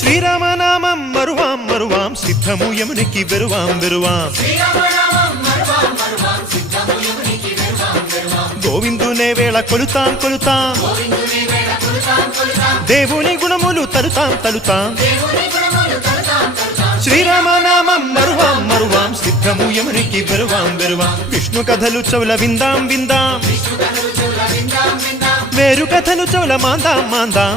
శ్రీరామనామం మరువాం మరువాం సిద్ధము యమునికి వెరువాం వెరువాం గోవిందునే వేళ కొలుతాం కొలుతాం దేవుని గుణములు తలుతాం తలుతాం శ్రీరామనామం మరువాం మరువాం సిద్ధము యమునికి వెరువాం వెరువాం విష్ణు కథలు చెవుల విందాం విందాం వేరు కథలు చెవుల మాందాం మాందాం